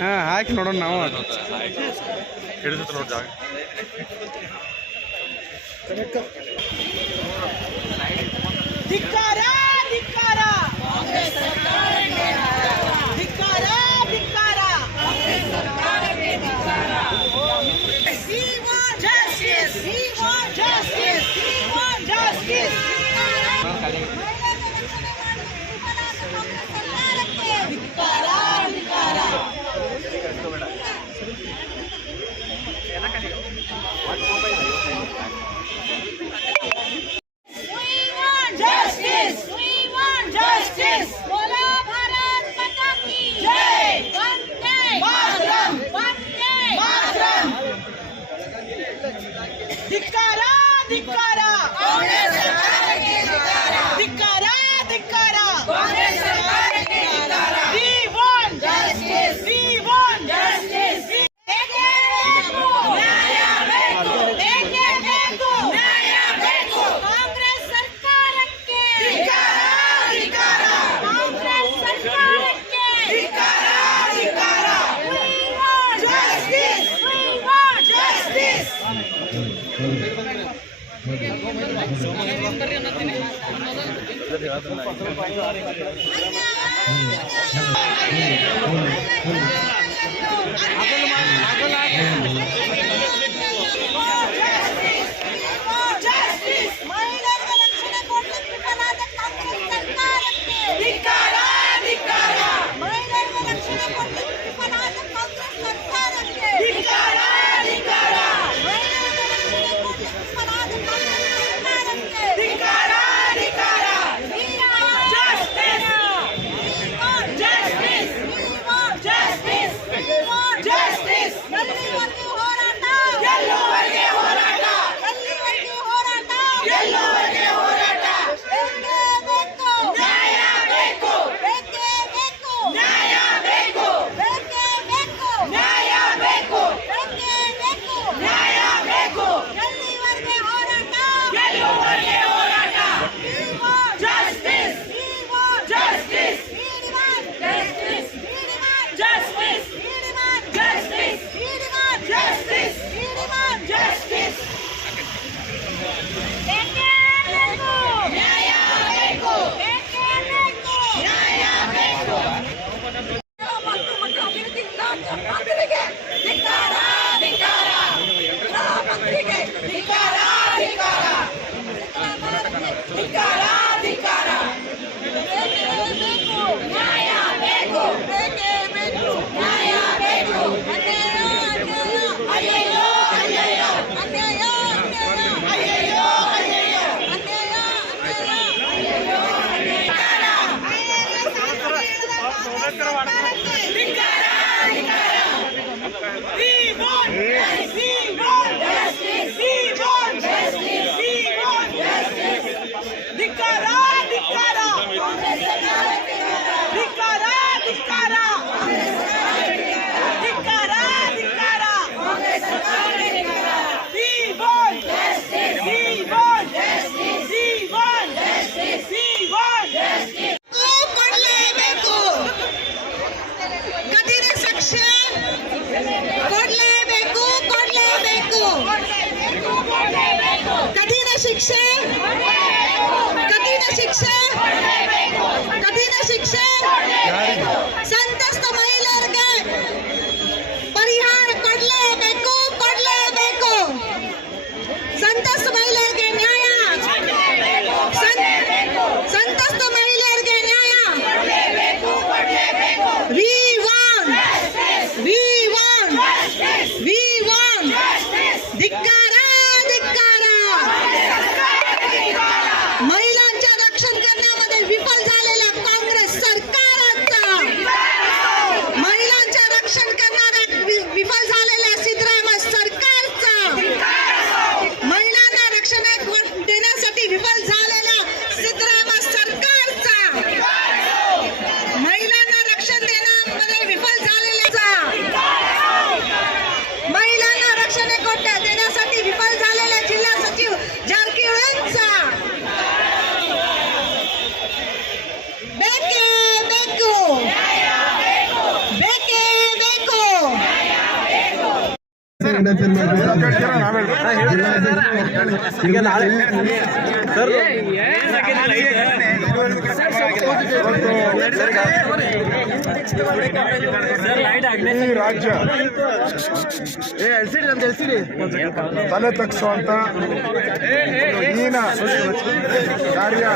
ಹಾ ಹಾಕಿ ನೋಡೋಣ ನಾವು. ಹಿಡಿದ ನೋಡಿ ಜಾಗ ಧಿಕ್ಕಾರ! आगे आगे आगे शिक्षा कठीण शिक्षा कठीण शिक्षा संतस्त महिला ಈ ರಾಜ್ಯ ತಲೆ ತಗ್ಸುವಂತ ಹೀನ ಕಾರ್ಯ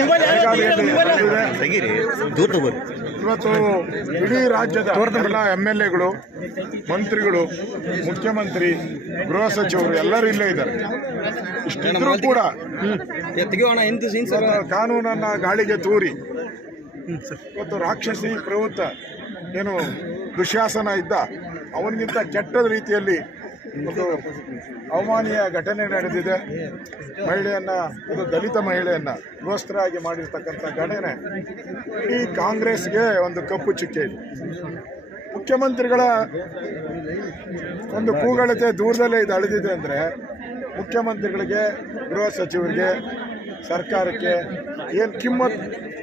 ಬೆಳಗಾವಿಯಲ್ಲಿ ನಡೆದಿದೆ. ಇವತ್ತು ಇಡೀ ರಾಜ್ಯದ ಎಲ್ಲ ಎಂ ಎಲ್ ಎಗಳು ಮಂತ್ರಿಗಳು ಮುಖ್ಯಮಂತ್ರಿ ಗೃಹ ಸಚಿವರು ಎಲ್ಲರೂ ಇಲ್ಲೇ ಇದ್ದಾರೆ. ಇಷ್ಟಿದ್ರೂ ಕೂಡ ಕಾನೂನನ್ನು ಕಾನೂನನ್ನ ಗಾಳಿಗೆ ತೂರಿ. ಇವತ್ತು ರಾಕ್ಷಸಿ ಪ್ರವೃತ್ತ ಏನು ದುಶ್ಯಾಸನ ಇದ್ದ ಅವನಿಗಿಂತ ಕೆಟ್ಟದ ರೀತಿಯಲ್ಲಿ ಒಂದು ಅವಮಾನೀಯ ಘಟನೆ ನಡೆದಿದೆ. ಮಹಿಳೆಯನ್ನ, ಇದು ದಲಿತ ಮಹಿಳೆಯನ್ನ ಗೋಸ್ಕರಾಗಿ ಮಾಡಿರ್ತಕ್ಕಂಥ ಘಟನೆ. ಇಡೀ ಕಾಂಗ್ರೆಸ್ಗೆ ಒಂದು ಕಪ್ಪು ಚುಕ್ಕೆ ಇದೆ. ಮುಖ್ಯಮಂತ್ರಿಗಳ ಒಂದು ಕೂಗಳತೆ ದೂರದಲ್ಲೇ ಇದು ಅಳಿದಿದೆ ಅಂದರೆ ಮುಖ್ಯಮಂತ್ರಿಗಳಿಗೆ, ಗೃಹ ಸಚಿವರಿಗೆ ಸರ್ಕಾರಕ್ಕೆ ಏನು ಕಿಮ್ಮತ್,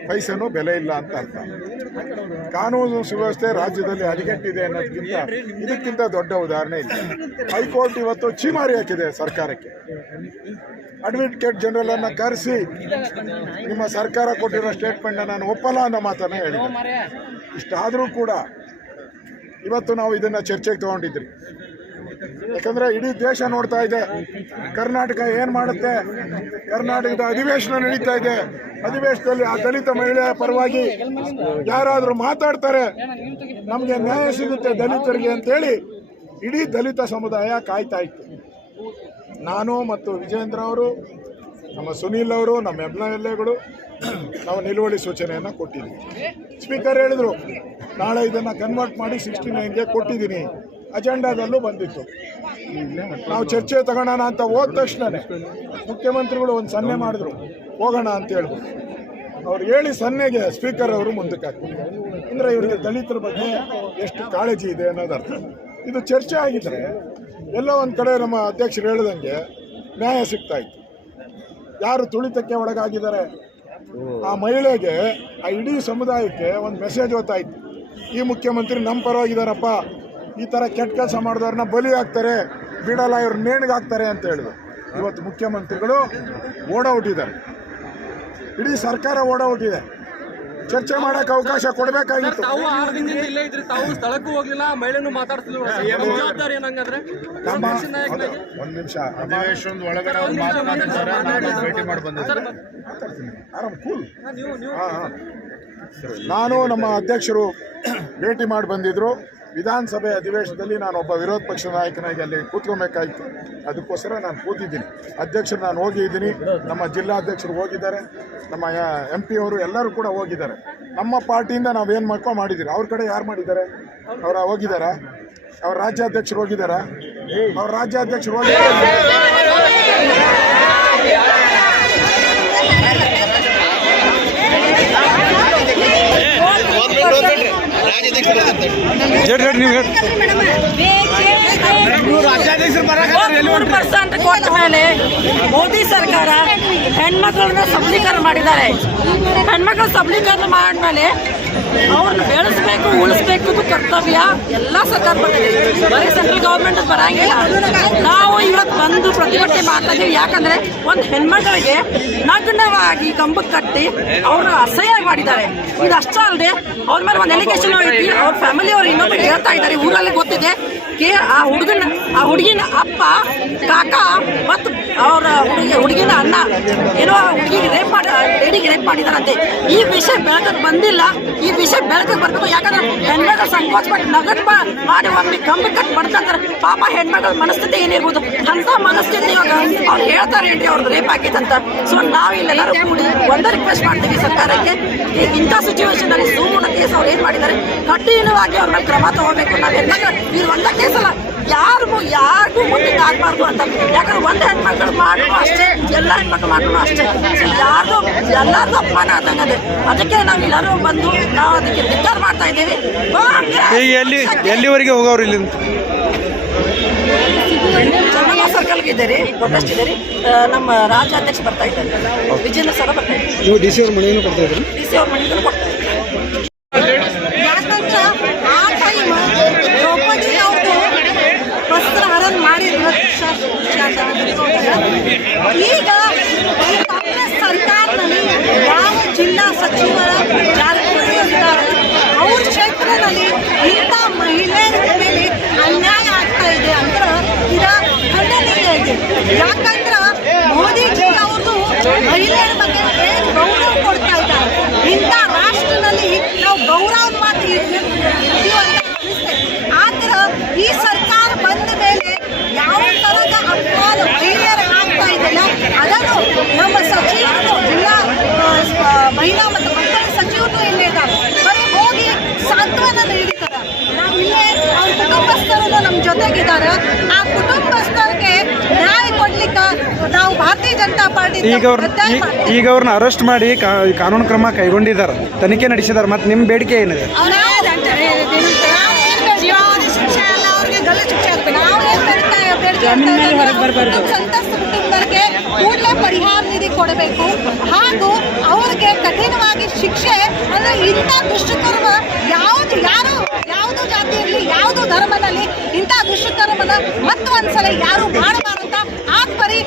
ಪೈಸೆನೂ ಬೆಲೆ ಇಲ್ಲ ಅಂತ ಅರ್ಥ. ಕಾನೂನು ಸುವ್ಯವಸ್ಥೆ ರಾಜ್ಯದಲ್ಲಿ ಅಡಿಗಟ್ಟಿದೆ ಅನ್ನೋದಕ್ಕಿಂತ ಇದಕ್ಕಿಂತ ದೊಡ್ಡ ಉದಾಹರಣೆ ಇಲ್ಲ. ಹೈಕೋರ್ಟ್ ಇವತ್ತು ಚೀಮಾರಿ ಹಾಕಿದೆ ಸರ್ಕಾರಕ್ಕೆ. ಅಡ್ವೊಕೇಟ್ ಜನರಲ್ ಅನ್ನ ಕರೆಸಿ ನಿಮ್ಮ ಸರ್ಕಾರ ಕೊಟ್ಟಿರೋ ಸ್ಟೇಟ್ಮೆಂಟ್ನ ನಾನು ಒಪ್ಪಲ್ಲ ಅನ್ನೋ ಮಾತನ್ನ ಹೇಳಿದೆ ಇಷ್ಟಾದರೂ ಕೂಡ ಇವತ್ತು ನಾವು ಇದನ್ನ ಚರ್ಚೆಗೆ ತಗೊಂಡಿದ್ರಿ. ಯಾಕಂದ್ರೆ ಇಡೀ ದೇಶ ನೋಡ್ತಾ ಇದೆ. ಕರ್ನಾಟಕ ಏನ್ ಮಾಡುತ್ತೆ? ಕರ್ನಾಟಕದ ಅಧಿವೇಶನ ನಡೀತಾ ಇದೆ. ಅಧಿವೇಶನದಲ್ಲಿ ಆ ದಲಿತ ಮಹಿಳೆಯ ಪರವಾಗಿ ಯಾರಾದರೂ ಮಾತಾಡ್ತಾರೆ, ನಮಗೆ ನ್ಯಾಯ ಸಿಗುತ್ತೆ ದಲಿತರಿಗೆ ಅಂತೇಳಿ ಇಡೀ ದಲಿತ ಸಮುದಾಯ ಕಾಯ್ತಾ ಇತ್ತು. ನಾನು ಮತ್ತು ವಿಜೇಂದ್ರ ಅವರು, ನಮ್ಮ ಸುನೀಲ್ ಅವರು, ನಮ್ಮ ಎಂ ಎಲ್ ಎಗಳು ನಾವು ನಿಲುವಳಿ ಸೂಚನೆಯನ್ನು ಕೊಟ್ಟಿದ್ದೀವಿ. ಸ್ಪೀಕರ್ ಹೇಳಿದರು, ನಾಳೆ ಇದನ್ನು ಕನ್ವರ್ಟ್ ಮಾಡಿ ಸಿಕ್ಸ್ಟಿ ನೈನ್ಗೆ ಕೊಟ್ಟಿದ್ದೀನಿ. ಅಜೆಂಡಾದಲ್ಲೂ ಬಂದಿತ್ತು. ನಾವು ಚರ್ಚೆ ತಗೋಣ ಅಂತ ಹೋದ ತಕ್ಷಣನೇ ಮುಖ್ಯಮಂತ್ರಿಗಳು ಒಂದು ಸನ್ನೆ ಮಾಡಿದ್ರು. ಹೋಗೋಣ ಅಂತ ಹೇಳ್ಬೋದು ಅವ್ರು ಹೇಳಿ ಸನ್ನೆಗೆ ಸ್ಪೀಕರ್ ಅವರು ಮುಂದಕ್ಕೆ ಹಾಕ್ತಾರೆ. ಅಂದರೆ ಇವರಿಗೆ ದಲಿತರ ಬಗ್ಗೆ ಎಷ್ಟು ಕಾಳಜಿ ಇದೆ ಅನ್ನೋದು ಅರ್ಥ. ಇದು ಚರ್ಚೆ ಆಗಿದ್ರೆ ಎಲ್ಲೋ ಒಂದು ಕಡೆ ನಮ್ಮ ಅಧ್ಯಕ್ಷರು ಹೇಳ್ದಂಗೆ ನ್ಯಾಯ ಸಿಗ್ತಾ ಇತ್ತು. ಯಾರು ತುಳಿತಕ್ಕೆ ಒಳಗಾಗಿದ್ದಾರೆ? ಆ ಮಹಿಳೆಗೆ, ಆ ಇಡೀ ಸಮುದಾಯಕ್ಕೆ ಒಂದು ಮೆಸೇಜ್ ಗೊತ್ತಾಯ್ತು ಈ ಮುಖ್ಯಮಂತ್ರಿ ನಮ್ಮ ಪರವಾಗಿದ್ದಾರಪ್ಪ. ಈ ಥರ ಕೆಟ್ಟ ಕೆಲಸ ಮಾಡಿದವ್ರನ್ನ ಬಲಿ ಹಾಕ್ತಾರೆ ಬಿಡಲ್ಲ ಇವ್ರು ನೇಣಿಗೆ ಹಾಕ್ತಾರೆ ಅಂತ ಹೇಳಿದ್ರು. ಇವತ್ತು ಮುಖ್ಯಮಂತ್ರಿಗಳು ಓಡೌಟಿದ್ದಾರೆ ಇಡೀ ಸರ್ಕಾರ ಓಡೌಟಿದೆ ಚರ್ಚೆ ಮಾಡಕ್ಕೆ ಅವಕಾಶ ಕೊಡಬೇಕಾಗಿತ್ತು. ತಾವು ಆರು ದಿನದಿಂದ ಇಲ್ಲೇ ಇದ್ರಿ ತಾವು ಸ್ಥಳಕ್ಕೂ ಹೋಗ್ಲಿಲ್ಲ ಮಹಿಳೆನೂ ಮಾತಾಡ್ತಿಲ್ಲ ಜವಾಬ್ದಾರಿ ಏನಂಗಂದ್ರೆ? ನಮ್ಮ ಹೌದು, ಒಂದ್ ನಿಮಿಷ. ಆರಾಮ್ ಕೂಲ್. ನಾನು ನಮ್ಮ ಅಧ್ಯಕ್ಷರು ಭೇಟಿ ಮಾಡಿ ಬಂದಿದ್ರು. ವಿಧಾನಸಭೆ ಅಧಿವೇಶನದಲ್ಲಿ ನಾನು ಒಬ್ಬ ವಿರೋಧ ಪಕ್ಷ ನಾಯಕನಾಗಿ ಅಲ್ಲಿ ಕೂತ್ಕೊಬೇಕಾಯ್ತು. ಅದಕ್ಕೋಸ್ಕರ ನಾನು ಕೂತಿದ್ದೀನಿ. ಅಧ್ಯಕ್ಷರು ನಾನು ಹೋಗಿದ್ದೀನಿ. ನಮ್ಮ ಜಿಲ್ಲಾಧ್ಯಕ್ಷರು ಹೋಗಿದ್ದಾರೆ. ನಮ್ಮ ಎಂ ಪಿ ಅವರು ಎಲ್ಲರೂ ಕೂಡ ಹೋಗಿದ್ದಾರೆ. ನಮ್ಮ ಪಾರ್ಟಿಯಿಂದ ನಾವು ಏನು ಮಾಡ್ಕೊ ಮಾಡಿದ್ದೀರಿ ಅವ್ರ ಕಡೆ ಯಾರು ಮಾಡಿದ್ದಾರೆ? ಅವರ ಹೋಗಿದ್ದಾರ? ಅವ್ರ ರಾಜ್ಯಾಧ್ಯಕ್ಷರು ಹೋಗಿದ್ದಾರ? ಅವ್ರ ರಾಜ್ಯಾಧ್ಯಕ್ಷರು ಹೋಗಿದ್ದಾರೆ? ಪರ್ಸೆಂಟ್ ಕೊಟ್ಟ ಮೇಲೆ ಮೋದಿ ಸರ್ಕಾರ ಹೆಣ್ಮಕ್ಳನ್ನ ಸಬಲೀಕರಣ ಮಾಡಿದ್ದಾರೆ. ಹೆಣ್ಮಕ್ಳು ಸಬಲೀಕರಣ ಮಾಡಿದ್ಮೇಲೆ ಅವ್ರನ್ನ ಬೆಳೆಸ್ಬೇಕು, ಉಳಿಸ್ಬೇಕು ಕರ್ತವ್ಯ ಎಲ್ಲ ಸರ್ಕಾರ ಬರೀ ಸೆಂಟ್ರಲ್ ಗೌರ್ಮೆಂಟ್ ಬರಂಗಿಲ್ಲ. ನಾವು ಇವತ್ತು ಬಂದು ಪ್ರತಿಭಟನೆ ಮಾಡ್ತಾ ಇದೀವಿ. ಯಾಕಂದ್ರೆ ಒಂದು ಹೆಣ್ಮಕ್ಳಿಗೆ ನಗ್ನವಾಗಿ ಕಂಬಕ್ಕೆ ಕಟ್ಟಿ ಅವ್ರನ್ನ ಅಸಹ್ಯ ಮಾಡಿದ್ದಾರೆ. ಇದು ಅಷ್ಟೇ ಅಲ್ಲದೆ ಅವ್ರ ಮೇಲೆ ಒಂದು ಎಲಿಗೇಷನ್ ಐತಿ ಅವ್ರ ಫ್ಯಾಮಿಲಿ ಅವ್ರು ಇನ್ನೊಬ್ರು ಹೇಳ್ತಾ ಇದ್ದಾರೆ. ಊರಲ್ಲಿ ಗೊತ್ತಿದೆ. ಆ ಹುಡುಗನ ಆ ಹುಡುಗಿನ ಅಪ್ಪ, ಕಾಕ ಅವರ ಹುಡುಗಿ ಹುಡುಗಿನ ಅಣ್ಣ ಏನೋ ಹುಡುಗಿಗೆ ರೇಪ್ ಮಾಡಿ ಲೇಡಿಗೆ ರೇಪ್ ಮಾಡಿದಾರಂತೆ. ಈ ವಿಷಯ ಬೆಳಕಿಗೆ ಬಂದಿಲ್ಲ. ಈ ವಿಷಯ ಬೆಳಕಿಗೆ ಬರ್ಬೇಕು ಯಾಕಂದ್ರೆ ಹೆಣ್ಮಕ್ಳು ಸಂಕೋಚ ಪಟ್ಟು ನಗದು ಮಾಡಿ ಒಮ್ಮೆ ಕಂಬಿ ಕಟ್ ಮಾಡ್ಕೊಂತಾರೆ ಪಾಪ ಹೆಣ್ಮಕ್ಳ ಮನಸ್ಥಿತಿ ಏನಿರ್ಬೋದು? ಅಂತ ಮನಸ್ಥಿತಿ ಇವಾಗ ಅವ್ರು ಹೇಳ್ತಾರೆ ಏನ್ರಿ ಅವ್ರದ್ದು ರೇಪ್ ಆಗಿದ್ದಂತ ಸೊ ನಾವು ಇಲ್ಲೆಲ್ಲರೂ ಕೂಡಿ ಒಂದೇ ರಿಕ್ವೆಸ್ಟ್ ಮಾಡ್ತೀವಿ ಸರ್ಕಾರಕ್ಕೆ. ಈ ಇಂಥ ಸಿಚುವೇಶನ್ ಅಲ್ಲಿ ಸೂಮುಡ ಕೇಸ್ ಅವ್ರು ಏನ್ ಮಾಡಿದ್ದಾರೆ? ಕಠಿಣವಾಗಿ ಅವ್ರ ಮೇಲೆ ಕ್ರಮ ತಗೋಬೇಕು. ನಾವು ಹೆಣ್ಮಕ್ಳು ಇದು ಒಂದ ಕೇಸಲ್ಲ ಯಾರಿಗೂ ಯಾರಿಗೂ ಮುಂದೆ ಆಗಬಾರ್ದು ಅಂತ. ಯಾಕಂದ್ರೆ ಒಂದೇ ಹೆಣ್ಮಕ್ಳು ಮಾಡೋ ಅಷ್ಟೇ ಎಲ್ಲ ಹೆಣ್ಮಕ್ಳು ಮಾಡೋಣ ಅಷ್ಟೇ. ಯಾರು ಯಾರ್ದು ಎಲ್ಲಾರ್ದು ಅಪಮಾನ ಆದಂಗೆ ಅದೇ. ಅದಕ್ಕೆ ನಾವು ಎಲ್ಲರೂ ಬಂದು ನಾವು ಅದಕ್ಕೆ ವಿಚಾರ ಮಾಡ್ತಾ ಇದ್ದೀವಿ. ಎಲ್ಲಿ ಎಲ್ಲಿವರೆಗೆ ಹೋಗೋರು ಇಲ್ಲಿ? ಸರ್ಕಲ್ಗೆ ಇದ್ದೀರಿ ಪ್ರೊಟೆಸ್ಟ್ ಇದ್ದೀರಿ. ನಮ್ಮ ರಾಜ್ಯಾಧ್ಯಕ್ಷ ಬರ್ತಾ ಇದ್ದಾರೆ. ವಿಜಯನ ಸರ ಬರ್ತಾ ಇದ್ದಾರೆ. ನೀವು ಡಿ ಸಿ ಅವ್ರ ಮನೆಯನ್ನು ಕೊಡ್ತಾ ಇದ್ದಾರೆ? ಡಿ ಸಿ ಅವ್ರ ಮನೆಯನ್ನು ಕೊಡ್ತಾ ಇದ್ದಾರೆ. ಈಗ ಕಾಂಗ್ರೆಸ್ ಸರ್ಕಾರದಲ್ಲಿ ಯಾವ ಜಿಲ್ಲಾ ಸಚಿವರ ಜಾರಕಿಹೊಳಿ ಅವ್ರ ಕ್ಷೇತ್ರದಲ್ಲಿ ಇಂಥ ಮಹಿಳೆಯರ ಮೇಲೆ ಅನ್ಯಾಯ ಆಗ್ತಾ ಇದೆ ಅಂದ್ರೆ ಇದ ಖಂಡನೀಯ ಇದೆ. ಯಾಕಂದ್ರ ಮೋದಿಜಿ ಅವರು ಮಹಿಳೆಯರ ಬಗ್ಗೆ ಏನು ಗೌರವ ಕೊಡ್ತಾರೆ ಆ ಕುಟುಂಬಸ್ಥರಿಗೆ ನ್ಯಾಯ ಕೊಡ್ಲಿಕ್ಕೆ ನಾವು ಭಾರತೀಯ ಜನತಾ ಪಾರ್ಟಿ ಈಗ ಅವ್ರ ಈಗ ಅವ್ರನ್ನ ಅರೆಸ್ಟ್ ಮಾಡಿ ಕಾನೂನು ಕ್ರಮ ಕೈಗೊಂಡಿದ್ದಾರೆ. ತನಿಖೆ ನಡೆಸಿದಾರ ಮತ್ತೆ ನಿಮ್ಮ ಬೇಡಿಕೆ ಏನಿದೆ? ಸಂತಸ್ತ ಕುಟುಂಬರಿಗೆ ಕೂಡಲೇ ಪರಿಹಾರ ನಿಧಿ ಕೊಡಬೇಕು. ಹಾಗೂ ಅವ್ರಿಗೆ ಕಠಿಣವಾಗಿ ಶಿಕ್ಷೆ ಅಂದ್ರೆ ಇಂಥ ದುಷ್ಟಕರ್ಮ ಯಾವ್ದು ಯಾರು ಯಾವುದು ಜಾತಿಯಲ್ಲಿ ಯಾವುದು ಧರ್ಮದಲ್ಲಿ ಇಂಥ ದುಷ್ಕರ್ಮದ ಮತ್ತು ಒಂದ್ಸಲ ಯಾರು ಮಾಡಬಾರಂತ ಪರಿ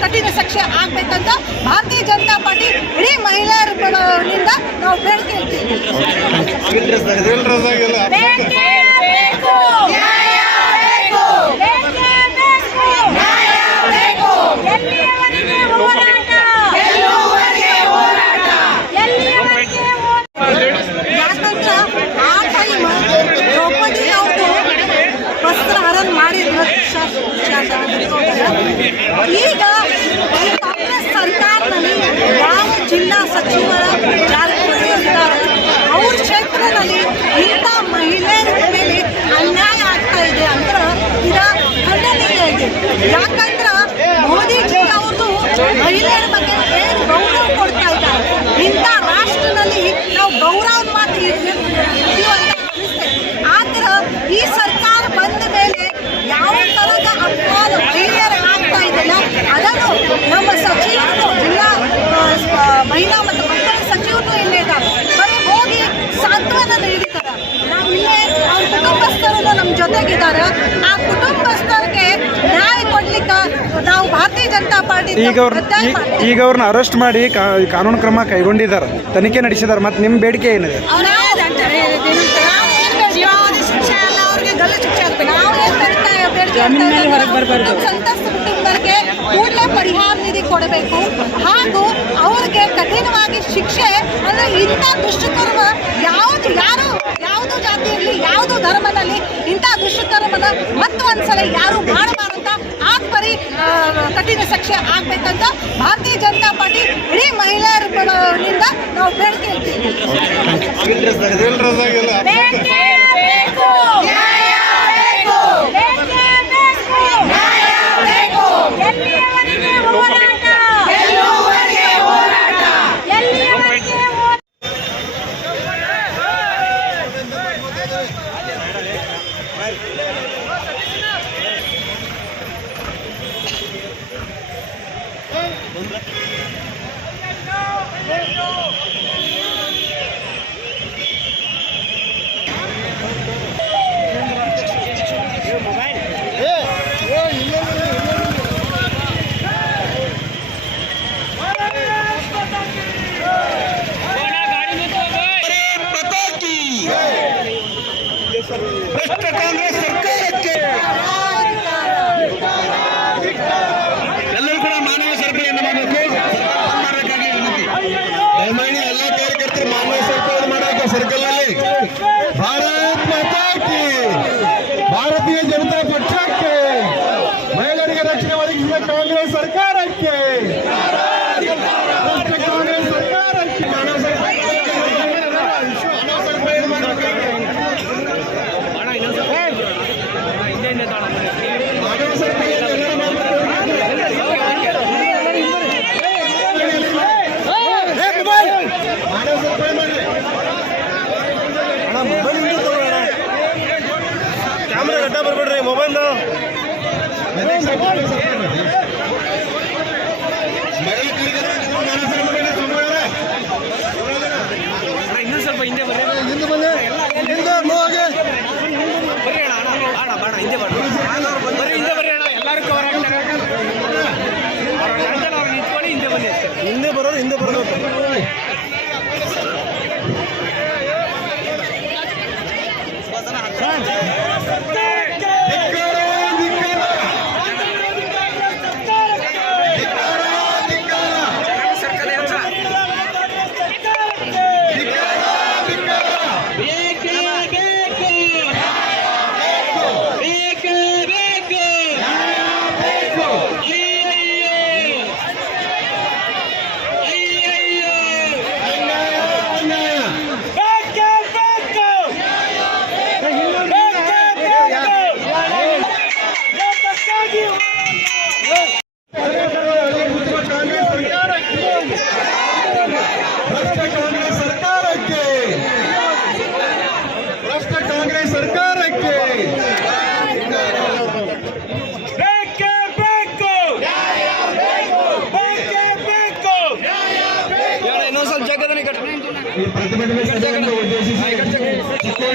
ಕಠಿಣ ಶಿಕ್ಷೆ ಆಗ್ಬೇಕಂತ ಭಾರತೀಯ ಜನತಾ ಪಾರ್ಟಿ ಇಡೀ ಮಹಿಳೆಯರ ಪರದಿಂದ ನಾವು ಬೇಡಿಕೆ ಇಡ್ತೀವಿ ಬೇಕೇ ಬೇಕು ನ್ಯಾಯ ಬೇಕು ಬೇಕೇ ಬೇಕು ನ್ಯಾಯ ಬೇಕು ಎಲ್ಲಿಯವರೆಗೆ ಹೋರಾಟ ಎಲ್ಲಿಯವರೆಗೆ ಹೋರಾಟ ಎಲ್ಲಿಯವರೆಗೆ ಯಾಕಂದ್ರೆ ಆ ಟೈಮ್ ದ್ರೌಪದಿ ಅವ್ರದ್ದು ವಸ್ತ್ರಹರಣ ಮಾಡಿದ್ರು ಈಗ ಈ ಕಾಂಗ್ರೆಸ್ ಸರ್ಕಾರದಲ್ಲಿ ಯಾವ ಜಿಲ್ಲಾ ಸಚಿವರ ಜಾರಕಿಹೊಳಿ ಇದ್ದಾರೆ ಅವ್ರ ಕ್ಷೇತ್ರದಲ್ಲಿ ಇಂಥ ಮಹಿಳೆಯರ ಮೇಲೆ ಅನ್ಯಾಯ ಆಗ್ತಾ ಇದೆ ಅಂದ್ರೆ ಇದ ಖಂಡನೀಯ ಇದೆ ಯಾಕಂದ್ರೆ ಮೋದಿಜಿ ಅವ್ರದ್ದು ಮಹಿಳೆಯರ ಬಗ್ಗೆ ಏನು ಗೌರವ ಕೊಡ್ತಾ ಇದ್ದಾರೆ ಇಂಥ ರಾಷ್ಟ್ರದಲ್ಲಿ ನಾವು ಗೌರವ ಮಾತು ಇರ್ತೀವಿ ಅಂತ ಅನಿಸ್ತದೆ ಆದ್ರೆ ಈ ಸರ್ಕಾರ ಬಂದ ಮೇಲೆ ಯಾವ ಥರದ ಅಪವಾದ ಮಹಿಳೆಯರ ಆಗ್ತಾ ಇದೆಯಲ್ಲ ಅದನ್ನು ನಮ್ಮ ಸಚಿವರು ಜಿಲ್ಲಾ ಆ, ಸ- ಮಹಿಳಾ ಮತ್ತು ಮಕ್ಕಳ ಸಚಿವರು ಇಲ್ಲೇ ಇದ್ದಾರೆ ಬರೀ ಹೋಗಿ ಸಾಂತ್ವನ ನೀಡಿದ್ದಾರೆ ನಾವು ಇಲ್ಲೇ ಅವ್ರ ಕುಟುಂಬಸ್ಥರು ನಮ್ಮ ಜೊತೆಗಿದ್ದಾರೆ ಆ ಕುಟುಂಬಸ್ಥರಿಗೆ ನ್ಯಾಯ ಕೊಡ್ಲಿಕ್ಕೆ ನಾವು ಭಾರತೀಯ ಜನತಾ ಪಾರ್ಟಿ ಈಗ ಈಗ ಅವ್ರನ್ನ ಅರೆಸ್ಟ್ ಮಾಡಿ ಕಾ- ಕಾನೂನು ಕ್ರಮ ಕೈಗೊಂಡಿದ್ದಾರೆ. ತನಿಖೆ ನಡೆಸಿದ್ದಾರೆ ಮತ್ತೆ ನಿಮ್ಮ ಬೇಡಿಕೆ ಏನಿದೆ? ಕುಟುಂಬರಿಗೆ ಕೂಡಲೇ ಪರಿಹಾರ ನಿಧಿ ಕೊಡಬೇಕು. ಹಾಗೂ ಅವ್ರಿಗೆ ಕಠಿಣವಾಗಿ ಶಿಕ್ಷೆ ಅಂದ್ರೆ ಇಂಥ ದುಷ್ಟಕರ್ಮ ಯಾವ್ದು ಯಾರು ಯಾವುದು ಜಾತಿಯಲ್ಲಿ ಯಾವುದು ಧರ್ಮದಲ್ಲಿ ಇಂಥ ದುಷ್ಟಕರ್ಮದ ಮತ್ತು ಒಂದ್ಸಲ ಯಾರು ಮಾಡಬಾರಂತ ಆತ್ಮರಿ ಕಠಿಣ ಶಿಕ್ಷೆ ಆಗ್ಬೇಕಂತ ಭಾರತೀಯ ಜನತಾ ಪಾರ್ಟಿ ಇಡೀ ಮಹಿಳೆಯರ ಪರದಿಂದ ನಾವು ಬೇಡಿಕೆ ಇಡ್ತೀವಿ.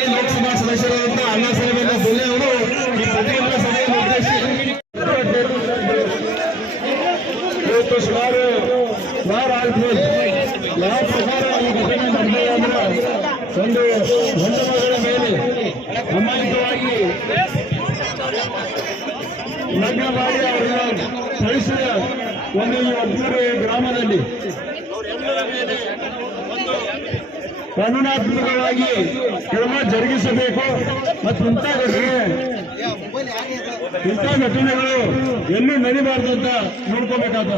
ಲೋಕಸಭಾ ಸದಸ್ಯರಾದಂತ ಅಣ್ಣಾ ಸಾಹೇಬ್ ಅವರು ಈ ಪ್ರತಿಭಟನಾ ಸಭೆಯನ್ನು ಉದ್ದೇಶಿಸಿ ಇವತ್ತು ಸುಮಾರು ವಾರ ಆದ್ಮೇಲೆ ಯಾವ ಪ್ರಕಾರ ಈ ಒಂದು ಮೇಲೆ ಅಮಾಯಕವಾಗಿ ಲಗ್ನ ಮಾಡಿ ಅವರನ್ನ ಕಳಿಸಿದ ಒಂದು ಒಬ್ಬರು ಗ್ರಾಮದಲ್ಲಿ ಕಾನೂನಾತ್ಮಕವಾಗಿ ಕ್ರಮ ಜರುಗಿಸಬೇಕು ಮತ್ತು ಇಂಥ ಘಟನೆ, ಇಂಥ ಘಟನೆಗಳು ಎಲ್ಲೂ ಅಂತ ನೋಡ್ಕೋಬೇಕಾದ.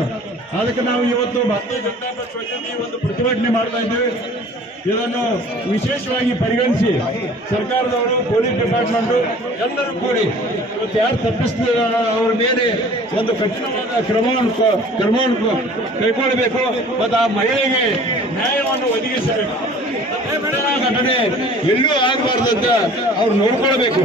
ಅದಕ್ಕೆ ನಾವು ಇವತ್ತು ಭಾರತೀಯ ಜನತಾ ಪಕ್ಷ ಒಂದು ಪ್ರತಿಭಟನೆ ಮಾಡ್ತಾ ಇದ್ದೇವೆ. ಇದನ್ನು ವಿಶೇಷವಾಗಿ ಪರಿಗಣಿಸಿ ಸರ್ಕಾರದವರು, ಪೊಲೀಸ್ ಡಿಪಾರ್ಟ್ಮೆಂಟ್ ಎಲ್ಲರೂ ಕೂಡಿ ಇವತ್ತು ಯಾರು ತಪ್ಪಿಸ್ತಾರ ಅವರ ಮೇಲೆ ಒಂದು ಕಠಿಣವಾದ ಕ್ರಮವನ್ನು ಕ್ರಮವನ್ನು ಕೈಗೊಳ್ಳಬೇಕು. ಮತ್ತು ಆ ಮಹಿಳೆಗೆ ನ್ಯಾಯವನ್ನು ಒದಗಿಸಬೇಕು. ಘಟನೆ ಎಲ್ಲೂ ಅಂತ ಅವ್ರು ನೋಡ್ಕೊಳ್ಬೇಕು.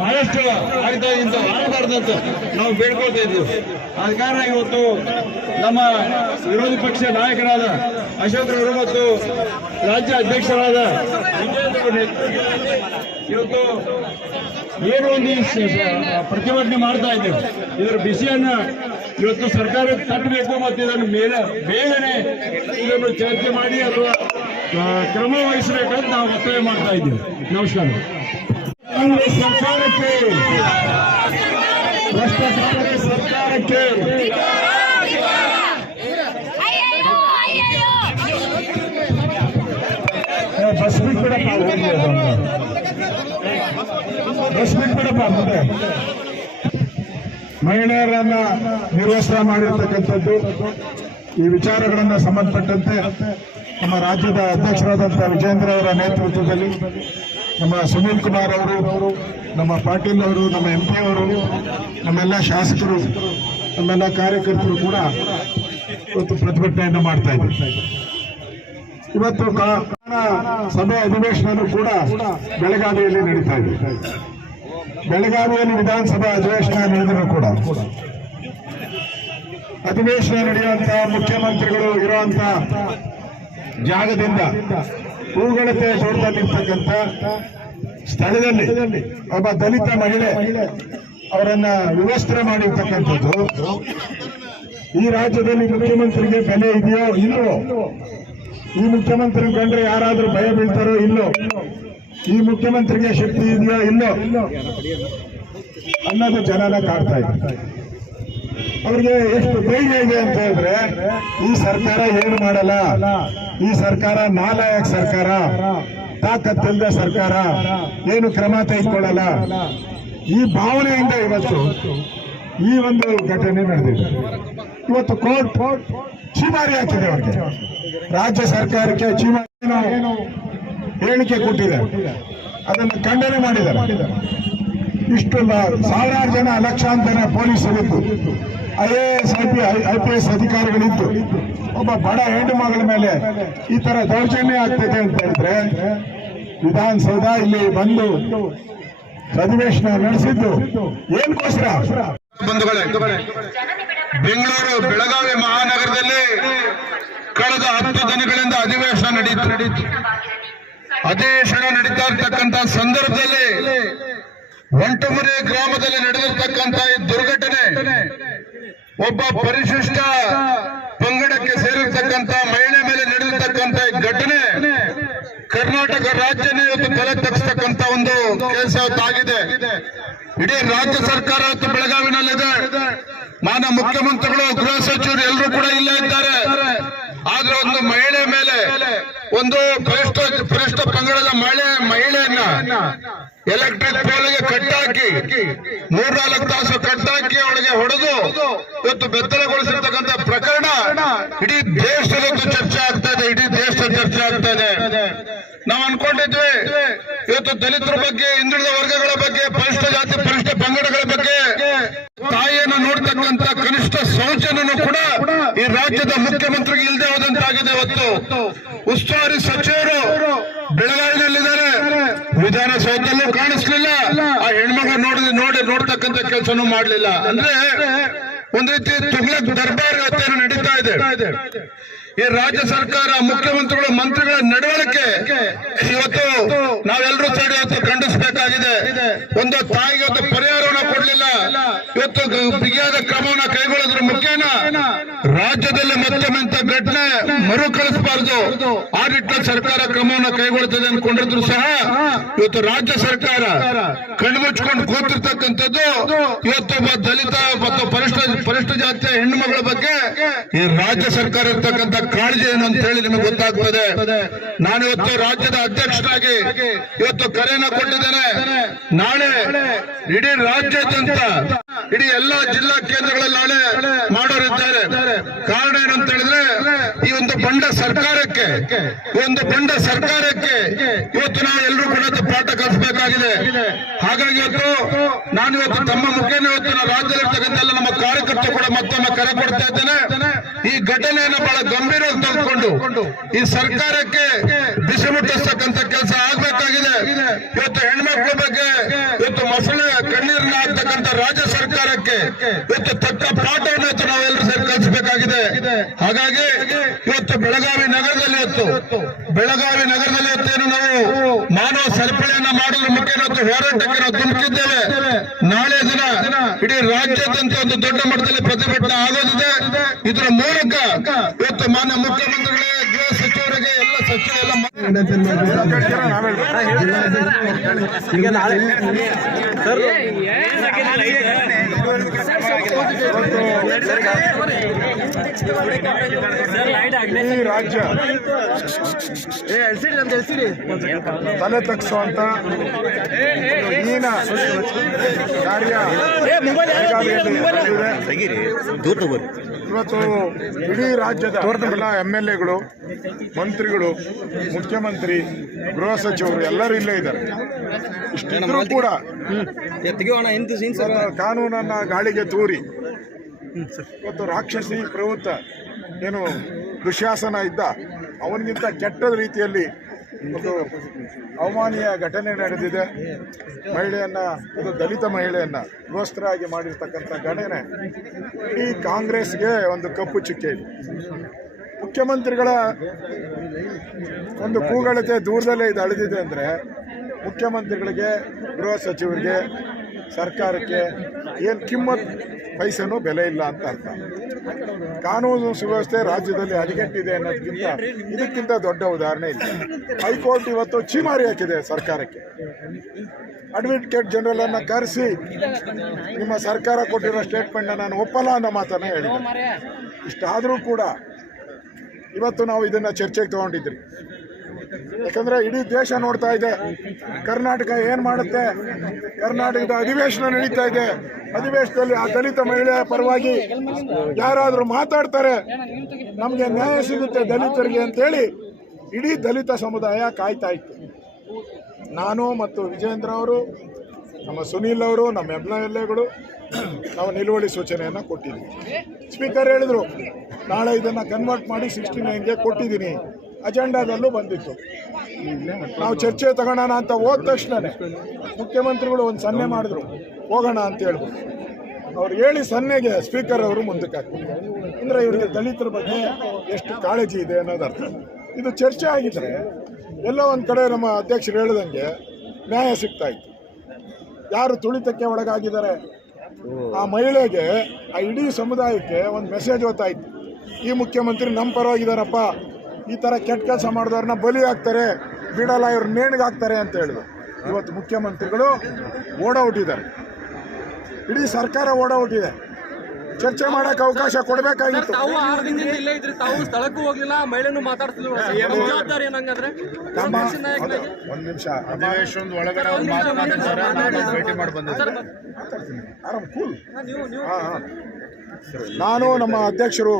ಬಹಳಷ್ಟು ಆಗ್ತಾ ಇಂತ ಆಗಬಾರ್ದಂತ ನಾವು ಬೇಡ್ಕೊಳ್ತಾ ಇದ್ದೀವಿ ಆದ ಕಾರಣ ಇವತ್ತು ನಮ್ಮ ವಿರೋಧ ಪಕ್ಷ ನಾಯಕರಾದ ಅಶೋಕ್ ರವರು ಮತ್ತು ರಾಜ್ಯ ಅಧ್ಯಕ್ಷರಾದ ಇವತ್ತು ಏನು ಒಂದು ಪ್ರತಿಭಟನೆ ಮಾಡ್ತಾ ಇದ್ದೇವೆ. ಇದರ ಬಿಸಿಯನ್ನ ಇವತ್ತು ಸರ್ಕಾರ ತಟ್ಟಬೇಕು ಮತ್ತು ಇದನ್ನು ಮೇಲೆ ಬೇಗನೆ ಇದನ್ನು ಚರ್ಚೆ ಮಾಡಿ ಅಥವಾ ಕ್ರಮ ವಹಿಸಬೇಕಂತ ನಾವು ಒತ್ತಾಯ ಮಾಡ್ತಾ ಇದ್ದೀವಿ. ನಮಸ್ಕಾರ. ಸರ್ಕಾರಕ್ಕೆ ಭ್ರಷ್ಟ ಕಾಂಗ್ರೆಸ್ ಸರ್ಕಾರಕ್ಕೆ ಬಸ್ ಬಿಟ್ಬಿಡಪ್ಪ. ಬಸ್ ಬಿಟ್ಬಿಡಪ್ಪ ಮುಂದೆ. ಮಹಿಳೆಯರನ್ನ ನಿರ್ವಸ್ತ್ರ ಮಾಡಿರ್ತಕ್ಕಂಥದ್ದು. ಈ ವಿಚಾರಗಳನ್ನ ಸಂಬಂಧಪಟ್ಟಂತೆ ನಮ್ಮ ರಾಜ್ಯದ ಅಧ್ಯಕ್ಷರಾದಂತಹ ವಿಜೇಂದ್ರ ಅವರ ನೇತೃತ್ವದಲ್ಲಿ ನಮ್ಮ ಸುನೀಲ್ ಕುಮಾರ್ ಅವರು, ನಮ್ಮ ಪಾಟೀಲ್ ಅವರು, ನಮ್ಮ ಎಂ ಪಿ ಅವರು, ನಮ್ಮೆಲ್ಲ ಶಾಸಕರು, ನಮ್ಮೆಲ್ಲ ಕಾರ್ಯಕರ್ತರು ಕೂಡ ಇವತ್ತು ಪ್ರತಿಭಟನೆಯನ್ನು ಮಾಡ್ತಾ ಇದ್ದಾರೆ. ಇವತ್ತು ಸಭೆ ಅಧಿವೇಶನ ಕೂಡ ಬೆಳಗಾವಿಯಲ್ಲಿ ನಡೀತಾ ಇದೆ. ಬೆಳಗಾವಿಯಲ್ಲಿ ವಿಧಾನಸಭಾ ಅಧಿವೇಶನ ನಡೆದರೂ ಕೂಡ ಅಧಿವೇಶನ ನಡೆಯುವಂತಹ ಮುಖ್ಯಮಂತ್ರಿಗಳು ಇರುವಂತ ಜಾಗದಿಂದ ಹೂಗಳತೆ ಜೋಡದಲ್ಲಿರ್ತಕ್ಕಂಥ ಸ್ಥಳದಲ್ಲಿ ಒಬ್ಬ ದಲಿತ ಮಹಿಳೆ ಅವರನ್ನ ವಿವಸ್ತ್ರ ಮಾಡಿರ್ತಕ್ಕಂಥದ್ದು. ಈ ರಾಜ್ಯದಲ್ಲಿ ಮುಖ್ಯಮಂತ್ರಿಗೆ ಬೆಲೆ ಇದೆಯೋ ಇಲ್ಲೋ ಈ ಮುಖ್ಯಮಂತ್ರಿ ಕಂಡ್ರೆ ಯಾರಾದರೂ ಭಯ ಬೀಳ್ತಾರೋ ಇಲ್ಲೋ ಈ ಮುಖ್ಯಮಂತ್ರಿಗೆ ಶಕ್ತಿ ಇದೆಯೋ? ಇಲ್ಲೋ? ಅನ್ನೋದು ಜನನ ಕಾಡ್ತಾ ಇದೆ. ಅವ್ರಿಗೆ ಎಷ್ಟು ಧೈರ್ಯ ಇದೆ ಅಂತ ಹೇಳಿದ್ರೆ, ಈ ಸರ್ಕಾರ ಏನು ಮಾಡಲ್ಲ. ಈ ಸರ್ಕಾರ ನಾಲಾಯಕ ಸರ್ಕಾರ, ತಾಕತ್ತಿಲ್ಲದ ಸರ್ಕಾರ, ಏನು ಕ್ರಮ ತೆಗೆದುಕೊಳ್ಳಲ್ಲ. ಈ ಭಾವನೆಯಿಂದ ಇವತ್ತು ಈ ಒಂದು ಘಟನೆ ನಡೆದಿದೆ. ಇವತ್ತು ಕೋರ್ಟ್ ಚೀಮಾರಿ ಹಾಕಿದೆ ಅವ್ರಿಗೆ. ರಾಜ್ಯ ಸರ್ಕಾರಕ್ಕೆ ಚೀಮಾರಿ ಹೇಳಿಕೆ ಕೊಟ್ಟಿದೆ ಅದನ್ನು ಖಂಡನೆ ಮಾಡಿದ್ದಾರೆ. ಇಷ್ಟು ಸಾವಿರಾರು ಜನ ಲಕ್ಷಾಂತರ ಪೊಲೀಸರಿದ್ದು, I A S, I P I P S ಅಧಿಕಾರಿಗಳಿತ್ತು ಒಬ್ಬ ಬಡ ಹೆಣ್ಣು ಮಗಳ ಮೇಲೆ ಈ ತರ ದೌರ್ಜನ್ಯ ಆಗ್ತಿದೆ ಅಂತ ಹೇಳಿದ್ರೆ, ವಿಧಾನಸೌಧ ಇಲ್ಲಿ ಬಂದು ಅಧಿವೇಶನ ನಡೆಸಿದ್ದು ಏನ್ಕೋಸ್ಕರ ಬಂಧುಗಳೇ, ಬೆಂಗಳೂರು ಬೆಳಗಾವಿ ಮಹಾನಗರದಲ್ಲಿ ಕಳೆದ ಹತ್ತು ದಿನಗಳಿಂದ ಅಧಿವೇಶನ ನಡೀತು. ಅಧಿವೇಶನ ನಡೀತಾ ಇರ್ತಕ್ಕಂತ ಸಂದರ್ಭದಲ್ಲಿ ಒಂಟಮುರಿ ಗ್ರಾಮದಲ್ಲಿ ನಡೆದಿರ್ತಕ್ಕಂತ ಈ ದುರ್ಘಟನೆ, ಒಬ್ಬ ಪರಿಶಿಷ್ಟ ಪಂಗಡಕ್ಕೆ ಸೇರಿರ್ತಕ್ಕಂತ ಮಹಿಳೆ ಮೇಲೆ ನಡೆದಿರ್ತಕ್ಕಂತ ಈ ಘಟನೆ ಕರ್ನಾಟಕ ರಾಜ್ಯನೇ ಇವತ್ತು ತಲೆ ತಗ್ಸ್ತಕ್ಕಂತ ಒಂದು ಕೆಲಸ ಆಗಿದೆ. ಇಡೀ ರಾಜ್ಯ ಸರ್ಕಾರ ಇವತ್ತು ಬೆಳಗಾವಿನಲ್ಲಿದೆ. ಮಾನ ಮುಖ್ಯಮಂತ್ರಿಗಳು, ಗೃಹ ಸಚಿವರು ಎಲ್ಲರೂ ಕೂಡ ಇಲ್ಲ ಇದ್ದಾರೆ. ಆದ್ರೆ ಒಂದು ಮಹಿಳೆ ಮೇಲೆ ಒಂದು ಪರಿಷ್ಠ ಪರಿಷ್ಠ ಪಂಗಡದ ಮಹಿಳೆ ಮಹಿಳೆಯನ್ನ ಎಲೆಕ್ಟ್ರಿಕ್ ಪೋಲ್ಗೆ ಕಟ್ಟಾಕಿ, ಮೂರ್ನಾಲ್ಕು ತಾಸು ಕಟ್ಟಾಕಿ ಅವಳಿಗೆ ಹೊಡೆದು, ಇವತ್ತು ಬೆತ್ತಲಗೊಳಿಸಿರ್ತಕ್ಕಂಥ ಪ್ರಕರಣ ಇಡೀ ದೇಶದಲ್ಲೂ ಚರ್ಚೆ ಆಗ್ತಾ ಇದೆ ಇಡೀ ದೇಶದ ಚರ್ಚೆ ಆಗ್ತಾ ಇದೆ ನಾವು ಅನ್ಕೊಂಡಿದ್ವಿ, ಇವತ್ತು ದಲಿತರ ಬಗ್ಗೆ, ಹಿಂದುಳಿದ ವರ್ಗಗಳ ಬಗ್ಗೆ, ಪರಿಷ್ಠ ಜಾತಿ, ಪರಿಷ್ಠ ಪಂಗಡಗಳ ಬಗ್ಗೆ ತಾಯಿಯನ್ನು ನೋಡ್ತಕ್ಕಂತ ಕನಿಷ್ಠ ಸೌಜನ್ಯನು ಕೂಡ ಈ ರಾಜ್ಯದ ಮುಖ್ಯಮಂತ್ರಿಗೆ ಇಲ್ಲದೆ ಹೋದಂತಾಗಿದೆ ಇವತ್ತು. ಉಸ್ತುವಾರಿ ಸಚಿವರು ಬೆಳಗಾವಿನಲ್ಲಿದ್ದಾರೆ ವಿಧಾನಸೌಧದಲ್ಲೂ ಕಾಣಿಸ್ಲಿಲ್ಲ. ಆ ಹೆಣ್ಮಗ ನೋಡಿದ ನೋಡಿ ನೋಡ್ತಕ್ಕಂತ ಕೆಲಸನೂ ಮಾಡ್ಲಿಲ್ಲ. ಅಂದ್ರೆ ಒಂದ್ ರೀತಿ ತುಗ್ಲಕ್ ದರ್ಬಾರ್ ಇವತ್ತೇನು ನಡೀತಾ ಇದೆ. ಈ ರಾಜ್ಯ ಸರ್ಕಾರ ಮುಖ್ಯಮಂತ್ರಿಗಳ ಮಂತ್ರಿಗಳ ನಡವಳಿಕೆ ಇವತ್ತು ನಾವೆಲ್ಲರೂ ಸೇರಿ ಇವತ್ತು ಖಂಡಿಸಬೇಕಾಗಿದೆ. ಒಂದು ತಾಯಿಗೆ ಒಂದು ಪರಿಹಾರವನ್ನು ಕೊಡಲಿಲ್ಲ. ಇವತ್ತು ಬಿಗಿಯಾದ ಕ್ರಮವನ್ನು ಕೈಗೊಳ್ಳೋದ್ರ ಮುಖೇನ ರಾಜ್ಯದಲ್ಲಿ ಮತ್ತೆ ಘಟನೆ ಮರುಕಳಿಸಬಾರದು ಆ ನಿಟ್ಟಿನಲ್ಲಿ ಸರ್ಕಾರ ಕ್ರಮವನ್ನು ಕೈಗೊಳ್ಳುತ್ತದೆ ಅಂದ್ಕೊಂಡಿದ್ರು ಸಹ ಇವತ್ತು ರಾಜ್ಯ ಸರ್ಕಾರ ಕಣ್ಮುಚ್ಕೊಂಡು ಕೂತಿರ್ತಕ್ಕಂಥದ್ದು ಇವತ್ತೊಬ್ಬ ದಲಿತ ಮತ್ತು ಪರಿಷ್ಠ ಪರಿಷ್ಠ ಜಾತಿಯ ಹೆಣ್ಣು ಬಗ್ಗೆ ಈ ರಾಜ್ಯ ಸರ್ಕಾರ ಇರ್ತಕ್ಕಂಥ ಕಾಳಜಿ ಏನು ಅಂತ ಹೇಳಿ ನಿಮಗೆ ಗೊತ್ತಾಗ್ತದೆ. ನಾನು ಇವತ್ತು ರಾಜ್ಯದ ಅಧ್ಯಕ್ಷನಾಗಿ ಇವತ್ತು ಕರೆಯನ್ನ ಕೊಟ್ಟಿದ್ದೇನೆ. ನಾಳೆ ಇಡೀ ರಾಜ್ಯಾದ್ಯಂತ, ಇಡೀ ಎಲ್ಲಾ ಜಿಲ್ಲಾ ಕೇಂದ್ರಗಳಲ್ಲಿ ನಾಳೆ ಮಾಡೋರಿದ್ದಾರೆ. ಕಾರಣ ಏನಂತ ಹೇಳಿದ್ರೆ ಈ ಒಂದು ಬಂಡ ಸರ್ಕಾರಕ್ಕೆ, ಒಂದು ಬಂಡ ಸರ್ಕಾರಕ್ಕೆ ಇವತ್ತು ನಾವು ಎಲ್ಲರೂ ಕೂಡ ಪಾಠ ಕಲಿಸಬೇಕಾಗಿದೆ. ಹಾಗಾಗಿ ಇವತ್ತು ನಾನು ಇವತ್ತು ತಮ್ಮ ಮುಖೇನ ಇವತ್ತು ನಾವು ರಾಜ್ಯದಲ್ಲಿರ್ತಕ್ಕಂಥ ನಮ್ಮ ಕಾರ್ಯಕರ್ತರು ಕೂಡ ಮತ್ತೊಮ್ಮೆ ಕರೆ ಕೊಡ್ತಾ ಇದ್ದೇನೆ. ಈ ಘಟನೆಯನ್ನು ಬಹಳ ಗಂಭೀರವಾಗಿ ತೆಗೆದುಕೊಂಡು ಈ ಸರ್ಕಾರಕ್ಕೆ ಬಿಸಿ ಮುಟ್ಟಿಸ್ತಕ್ಕಂಥ ಕೆಲಸ ಆಗ್ಬೇಕಾಗಿದೆ. ಇವತ್ತು ಹೆಣ್ಮಕ್ಳ ಬಗ್ಗೆ, ಇವತ್ತು ಮೊಸಳೆ ಕಣ್ಣೀರನ್ನ ರಾಜ್ಯ ಸರ್ಕಾರಕ್ಕೆ ಇವತ್ತು ತಕ್ಕ ಪಾಠವನ್ನು ಇವತ್ತು ನಾವೆಲ್ಲರೂ ಸೇರಿ ಕಲಿಸಬೇಕಾಗಿದೆ. ಹಾಗಾಗಿ ಇವತ್ತು ಬೆಳಗಾವಿ ನಗರದಲ್ಲಿ ಇವತ್ತು, ಬೆಳಗಾವಿ ನಗರದಲ್ಲಿ ಇವತ್ತೇನು ನಾವು ಮಾನವ ಸರಪಳಿಯನ್ನ ಮಾಡಲು ಮುಖ್ಯ ಇವತ್ತು ಹೋರಾಟಕ್ಕೆ ನಾವು ಧುಮುಕಿದ್ದೇವೆ. ನಾಳೆ ದಿನ ಇಡೀ ರಾಜ್ಯಾದ್ಯಂತ ಒಂದು ದೊಡ್ಡ ಮಟ್ಟದಲ್ಲಿ ಪ್ರತಿಭಟನೆ ಆಗೋದಿದೆ. ಇದರ ಮೂಲಕ ಇವತ್ತು ಮಾನ್ಯ ಮುಖ್ಯಮಂತ್ರಿಗಳೇ, ಗೃಹ ಸಚಿವರಿಗೆ, ಎಲ್ಲ ಸಚಿವರೆಲ್ಲ ಈ ರಾಜ್ಯ ತಲೆ ತಗ್ಸುವಂತ ಹೀನ ಕಾರ್ಯ ದೂರ ನಡೆದಿದೆ. ಇವತ್ತು ಇಡೀ ರಾಜ್ಯದ ಎಲ್ಲ ಎಂ ಎಲ್ ಎಗಳು ಮಂತ್ರಿಗಳು, ಮುಖ್ಯಮಂತ್ರಿ, ಗೃಹ ಸಚಿವರು ಎಲ್ಲರೂ ಇಲ್ಲೇ ಇದ್ದಾರೆ. ಇಷ್ಟಿದ್ರೂ ಕೂಡ ಕಾನೂನನ್ನ ಗಾಳಿಗೆ ತೂರಿ. ಇವತ್ತು ರಾಕ್ಷಸಿ ಪ್ರವೃತ್ತ, ಏನು ದುಶಾಸನ ಇದ್ದ, ಅವನಿಗಿಂತ ಕೆಟ್ಟ ರೀತಿಯಲ್ಲಿ ಒಂದು ಅವಮಾನೀಯ ಘಟನೆ ನಡೆದಿದೆ. ಮಹಿಳೆಯನ್ನು ಇದು ದಲಿತ ಮಹಿಳೆಯನ್ನು ಗೋಸ್ಕರಾಗಿ ಮಾಡಿರ್ತಕ್ಕಂಥ ಘಟನೆ ಇಡೀ ಕಾಂಗ್ರೆಸ್ಗೆ ಒಂದು ಕಪ್ಪು ಚುಕ್ಕೆ ಇದೆ. ಮುಖ್ಯಮಂತ್ರಿಗಳ ಒಂದು ಕೂಗಳತೆ ದೂರದಲ್ಲೇ ಇದು ಅಳಿದಿದೆ ಅಂದರೆ ಮುಖ್ಯಮಂತ್ರಿಗಳಿಗೆ, ಗೃಹ ಸಚಿವರಿಗೆ, ಸರ್ಕಾರಕ್ಕೆ ಏನು ಕಿಮ್ಮತ್, ಪೈಸೆನೂ ಬೆಲೆ ಇಲ್ಲ ಅಂತ ಅರ್ಥ. ಕಾನೂನು ಸುವ್ಯವಸ್ಥೆ ರಾಜ್ಯದಲ್ಲಿ ಹದಿಗೆಟ್ಟಿದೆ ಅನ್ನೋದಕ್ಕಿಂತ ಇದಕ್ಕಿಂತ ದೊಡ್ಡ ಉದಾಹರಣೆ ಇಲ್ಲ. ಹೈಕೋರ್ಟ್ ಇವತ್ತು ಚೀಮಾರಿ ಹಾಕಿದೆ ಸರ್ಕಾರಕ್ಕೆ. ಅಡ್ವೊಕೇಟ್ ಜನರಲ್ ಅನ್ನ ಕರೆಸಿ ನಿಮ್ಮ ಸರ್ಕಾರ ಕೊಟ್ಟಿರೋ ಸ್ಟೇಟ್ಮೆಂಟ್ನ ನಾನು ಒಪ್ಪಲ್ಲ ಅನ್ನೋ ಮಾತನ್ನ ಹೇಳಿದೆ ಇಷ್ಟಾದರೂ ಕೂಡ ಇವತ್ತು ನಾವು ಇದನ್ನ ಚರ್ಚೆಗೆ ತಗೊಂಡಿದ್ರಿ. ಯಾಕಂದ್ರೆ ಇಡೀ ದೇಶ ನೋಡ್ತಾ ಇದೆ. ಕರ್ನಾಟಕ ಏನ್ ಮಾಡುತ್ತೆ? ಕರ್ನಾಟಕದ ಅಧಿವೇಶನ ನಡೀತಾ ಇದೆ. ಅಧಿವೇಶನದಲ್ಲಿ ಆ ದಲಿತ ಮಹಿಳೆಯ ಪರವಾಗಿ ಯಾರಾದರೂ ಮಾತಾಡ್ತಾರೆ, ನಮಗೆ ನ್ಯಾಯ ಸಿಗುತ್ತೆ ದಲಿತರಿಗೆ ಅಂತೇಳಿ ಇಡೀ ದಲಿತ ಸಮುದಾಯ ಕಾಯ್ತಾ ಇತ್ತು. ನಾನು ಮತ್ತು ವಿಜೇಂದ್ರ ಅವರು, ನಮ್ಮ ಸುನೀಲ್ ಅವರು, ನಮ್ಮ ಎಂ ಎಲ್ ಎಗಳು ನಾವು ನಿಲುವಳಿ ಸೂಚನೆಯನ್ನು ಕೊಟ್ಟಿದ್ದೀವಿ ಸ್ಪೀಕರ್ ಹೇಳಿದರು, ನಾಳೆ ಇದನ್ನು ಕನ್ವರ್ಟ್ ಮಾಡಿ ಸಿಕ್ಸ್ಟಿ ನೈನ್ಗೆ ಕೊಟ್ಟಿದ್ದೀನಿ. ಅಜೆಂಡಾದಲ್ಲೂ ಬಂದಿತ್ತು. ನಾವು ಚರ್ಚೆ ತಗೋಣ ಅಂತ ಹೋದ ತಕ್ಷಣವೇ ಮುಖ್ಯಮಂತ್ರಿಗಳು ಒಂದು ಸನ್ನೆ ಮಾಡಿದ್ರು. ಹೋಗೋಣ ಅಂತ ಹೇಳ್ಬೋದು ಅವ್ರು ಹೇಳಿ ಸನ್ನೆಗೆ ಸ್ಪೀಕರ್ ಅವರು ಮುಂದಕ್ಕೆ ಹಾಕ್ತಾರೆ ಅಂದರೆ ಇವರಿಗೆ ದಲಿತರ ಬಗ್ಗೆ ಎಷ್ಟು ಕಾಳಜಿ ಇದೆ ಅನ್ನೋದು ಅರ್ಥ. ಇದು ಚರ್ಚೆ ಆಗಿದ್ರೆ ಎಲ್ಲೋ ಒಂದು ಕಡೆ ನಮ್ಮ ಅಧ್ಯಕ್ಷರು ಹೇಳ್ದಂಗೆ ನ್ಯಾಯ ಸಿಗ್ತಾ ಇತ್ತು. ಯಾರು ತುಳಿತಕ್ಕೆ ಒಳಗಾಗಿದ್ದಾರೆ? ಆ ಮಹಿಳೆಗೆ, ಆ ಇಡೀ ಸಮುದಾಯಕ್ಕೆ ಒಂದು ಮೆಸೇಜ್ ಗೊತ್ತಾಯ್ತು ಈ ಮುಖ್ಯಮಂತ್ರಿ ನಮ್ಮ ಪರವಾಗಿದ್ದಾರಪ್ಪ. ಈ ಥರ ಕೆಟ್ಟ ಕೆಲಸ ಮಾಡಿದವ್ರನ್ನ ಬಲಿ ಹಾಕ್ತಾರೆ ಬಿಡಲ್ಲ ಇವ್ರು ನೇಣಿಗೆ ಹಾಕ್ತಾರೆ ಅಂತ ಹೇಳಿದ್ರು. ಇವತ್ತು ಮುಖ್ಯಮಂತ್ರಿಗಳು ಓಡೌಟಿದ್ದಾರೆ ಇಡೀ ಸರ್ಕಾರ ಓಡೌಟಿದೆ ಚರ್ಚೆ ಮಾಡಕ್ಕೆ ಅವಕಾಶ ಕೊಡಬೇಕಾಗಿತ್ತು. ತಾವು ಆರು ದಿನದಿಂದ ಇಲ್ಲೇ ಇದ್ರಿ ತಾವು ಸ್ಥಳಕ್ಕೂ ಹೋಗ್ಲಿಲ್ಲ ಮಹಿಳೆನೂ ಮಾತಾಡ್ತಿಲ್ವ? ಜವಾಬ್ದಾರಿ ಏನಂಗಂದ್ರೆ? ನಮ್ಮ ಹೌದು, ಒಂದ್ ನಿಮಿಷ. ಆರಾಮ್ ಕೂಲ್. ನಾನು ನಮ್ಮ ಅಧ್ಯಕ್ಷರು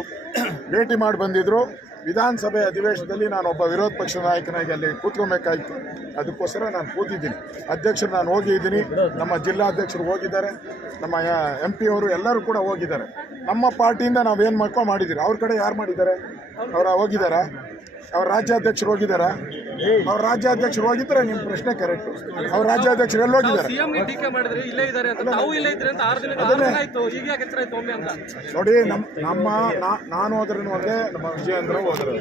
ಭೇಟಿ ಮಾಡಿ ಬಂದಿದ್ರು. ವಿಧಾನಸಭೆ ಅಧಿವೇಶನದಲ್ಲಿ ನಾನು ಒಬ್ಬ ವಿರೋಧ ಪಕ್ಷ ನಾಯಕನಾಗಿ ಅಲ್ಲಿ ಕೂತ್ಕೊಬೇಕಾಯ್ತು. ಅದಕ್ಕೋಸ್ಕರ ನಾನು ಕೂತಿದ್ದೀನಿ. ಅಧ್ಯಕ್ಷರು ನಾನು ಹೋಗಿದ್ದೀನಿ ನಮ್ಮ ಜಿಲ್ಲಾಧ್ಯಕ್ಷರು ಹೋಗಿದ್ದಾರೆ. ನಮ್ಮ ಎಂ ಪಿ ಅವರು ಎಲ್ಲರೂ ಕೂಡ ಹೋಗಿದ್ದಾರೆ. ನಮ್ಮ ಪಾರ್ಟಿಯಿಂದ ನಾವೇನು ಮಾಡ್ಕೊ, ಮಾಡಿದ್ದೀರಿ? ಅವ್ರ ಕಡೆ ಯಾರು ಮಾಡಿದ್ದಾರೆ? ಅವರ ಹೋಗಿದ್ದಾರಾ? ಅವ್ರ ರಾಜ್ಯಾಧ್ಯಕ್ಷರು ಹೋಗಿದ್ದಾರಾ? ಅವ್ರ ರಾಜ್ಯಾಧ್ಯಕ್ಷರು ಹೋಗಿದ್ರೆ ನಿಮ್ಮ ಪ್ರಶ್ನೆ ಕರೆಕ್ಟ್ ಅವ್ರ ರಾಜ್ಯಾಧ್ಯಕ್ಷರು ಎಲ್ಲಿ ಹೋಗಿದ್ದಾರೆ? ಸಿಎಂ ಟೀಕೆ ಮಾಡಿದ್ರೆ ಇಲ್ಲೇ ಇದ್ದಾರೆ ಅಂತ. ತಾವು ಇಲ್ಲೇ ಇದ್ರೆ ಅಂತ ಆರು ದಿನ ಆರು ದಿನ ಆಯ್ತು. ಈಗ ಯಾಕೆ ಹೆಸರು ಆಯ್ತು ಒಮ್ಮೆ ಅಂತ? ನೋಡಿ ನಮ್ಮ ನಮ್ಮ ನಾ- ನಾನು ಹೋದ್ರೂ ಒಂದೇ ನಮ್ಮ ವಿಜಯೇಂದ್ರ ಹೋದ್ರು.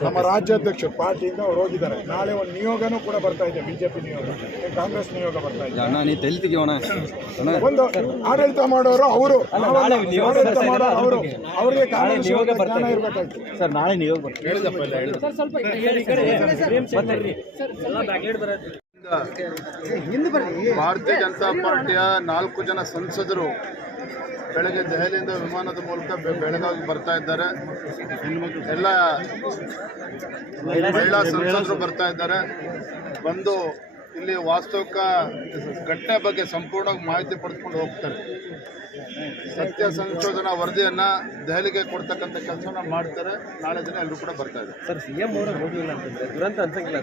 ನಮ್ಮ ರಾಜ್ಯಾಧ್ಯಕ್ಷರು ಪಾರ್ಟಿಯಿಂದ ಅವ್ರು ಹೋಗಿದ್ದಾರೆ. ನಾಳೆ ಒಂದು ನಿಯೋಗನೂ ಕೂಡ ಬರ್ತಾ ಇದೆ ಬಿಜೆಪಿ ನಿಯೋಗ. ಕಾಂಗ್ರೆಸ್ ನಿಯೋಗ ಬರ್ತಾ ಇದೆ. ಒಂದು ಆಡಳಿತ ಮಾಡೋರು ಅವರು. ಆಡಳಿತ ಮಾಡೋರು ಅವರು. ಅವರಿಗೆ ಕಾಂಗ್ರೆಸ್ ನಿಯೋಗ ಇರಬೇಕಾಯ್ತು. ಸರ್ ನಾಳೆ ನಿಯೋಗ ಬರ್ತೀವಿ ಭಾರತೀಯ ಜನತಾ ಪಾರ್ಟಿಯ ನಾಲ್ಕು ಜನ ಸಂಸದರು ಬೆಳಗ್ಗೆ ದೆಹಲಿಯಿಂದ ವಿಮಾನದ ಮೂಲಕ ಬೆಳಗಾವಿ ಬೆಳಗಾವಿಗೆ ಬರ್ತಾ ಇದ್ದಾರೆ. ಎಲ್ಲ ಮಹಿಳಾ ಸಂಸದರು ಬರ್ತಾ ಇದ್ದಾರೆ. ಬಂದು ಇಲ್ಲಿ ವಾಸ್ತವಿಕ ಘಟನೆ ಬಗ್ಗೆ ಸಂಪೂರ್ಣವಾಗಿ ಮಾಹಿತಿ ಪಡೆದುಕೊಂಡು ಹೋಗ್ತಾರೆ. ಸತ್ಯ ಸಂಶೋಧನಾ ವರದಿಯನ್ನ ದೆಹಲಿಗೆ ಕೊಡ್ತಕ್ಕಂಥ ಕೆಲಸನ ಮಾಡ್ತಾರೆ. ನಾಳೆ ದಿನ ಎಲ್ಲರೂ ಕೂಡ ಬರ್ತಾ ಇದೆ ಸರ್ ಸಿಎಂ ಅವರು ಹೋಗಿಲ್ಲ ಅಂತಂದ್ರೆ ದುರಂತ ಅನ್ಸಂಗಿಲ್ಲ